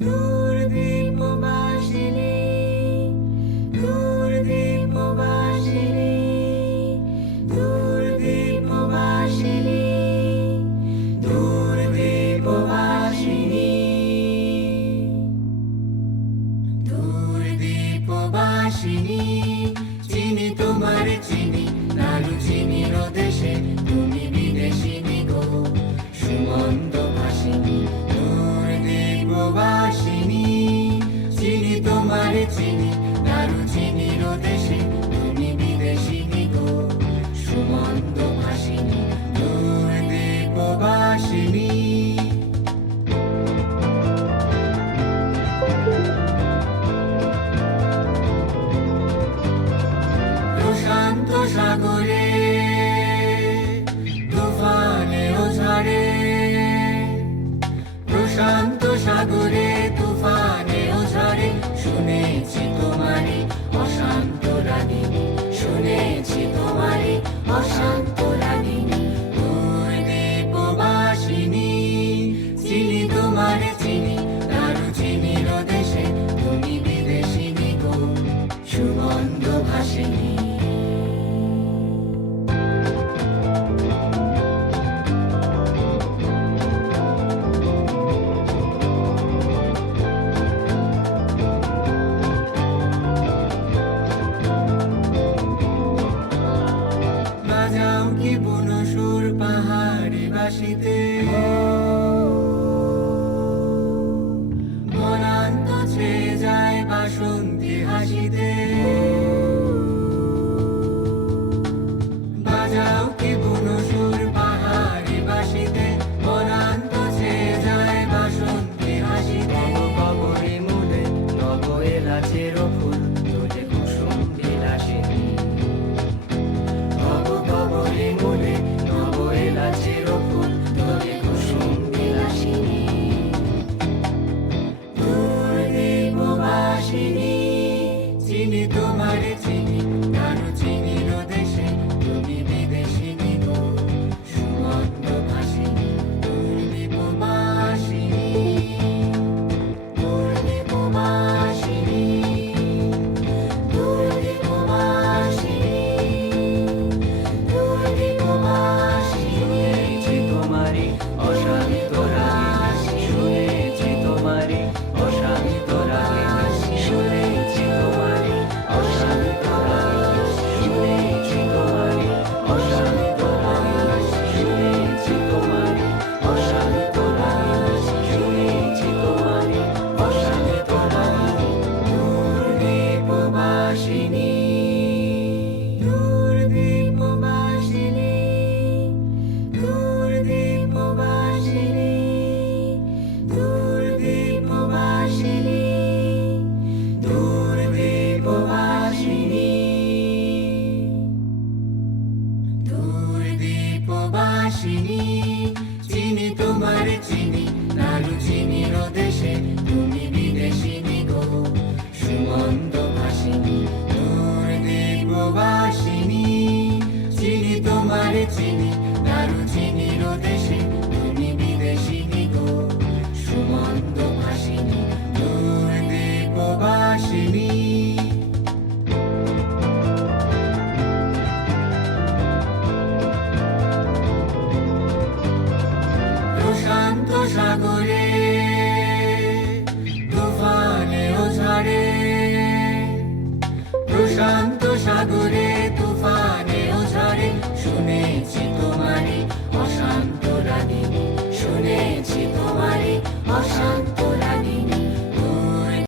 দূর দ্বীপবাসিনী, দূর দ্বীপবাসিনী, দূর দ্বীপবাসিনী, দূর দ্বীপবাসিনী, দূর দ্বীপবাসিনী। চিনি তোমার চিনি, লালু চিনির দেশে তুমি বিদেশিনী গো, সুমন্ত ভাসিনী। দূর দ্বীপবাসিনী, চিনি তোমার চিনি, লালু চিনির দেশে তুমি বিদেশিনী গো, সুমন্ত ভাসিনী। দূর দ্বীপবাসিনী। প্রশান্ত সাগরে তুফানে ও ঝড়ে, প্রশান্ত সাগরে তুফানে ও ঝড়ে, শুনেছি তোমারি অশান্ত রাগিনী, শুনেছি তোমারি অশান্ত রাগিনী। দূর দ্বীপবাসিনী, চিনি তোমার চিনি, লালু চিনির দেশে তুমি বিদেশিনী গো, সুমন্ত ভাসিনী। বাজাও কি বুনো সুর পাহাড়ি বাসিতে, বনান্ত ছেয়ে যায় বাসন্তী হাসিতে। বাজাও কি বুনো সুর পাহাড়ি বাসিতে, বনান্ত ছেয়ে যায় বাসন্তী হাসিতে। কবরে মূলে নব এলাচের ফুল তোলে কুসুম বিলাসিনী, কবরে মূলে নব এলাচের ফুল তোলে কুসুম বিলাসিনী। দূর দ্বীপবাসিনী, চিনি তোমার চিনি, লালু চিনির দেশে তুমি বিদেশিনী গো, সুমন্ত ভাসিনী। দূর দ্বীপবাসিনী, দূর দ্বীপবাসিনী, দূর দ্বীপবাসিনী, দূর দ্বীপবাসিনী। শুনেছি তোমারি অশান্ত রাগে, শুনেছি তোমারি অশান্ত রাগে, শুনেছি তোমারি অশান্ত রাগে, শুনেছি তোমারি অশান্ত রাগে, শুনেছি তোমারি অশান্ত রাগে, শুনেছি তোমারি অশান্ত রাগে। দূর দ্বীপবাসিনী, দূর দ্বীপবাসিনী, দূর দ্বীপবাসিনী, দূর দ্বীপবাসিনী, দূর দ্বীপবাসিনী, দূর দ্বীপবাসিনী। চিনি তোমার চিনি, লালু চিনির দেশে তুমি বিদেশিনী গো, সুমন্ত ভাসিনী। দূর দ্বীপবাসিনী, চিনি তোমার চিনি, লালু চিনির দেশে তুমি বিদেশিনী গো, সুমন্ত ভাসিনী। দূর দ্বীপবাসিনী। প্রশান্ত সাগরে তুফানে ও ঝড়ে, প্রশান্ত সাগরে তুফানে ও ঝড়ে, শুনেছি তোমারি অশান্ত রাগিনী, শুনেছি তোমারি অশান্ত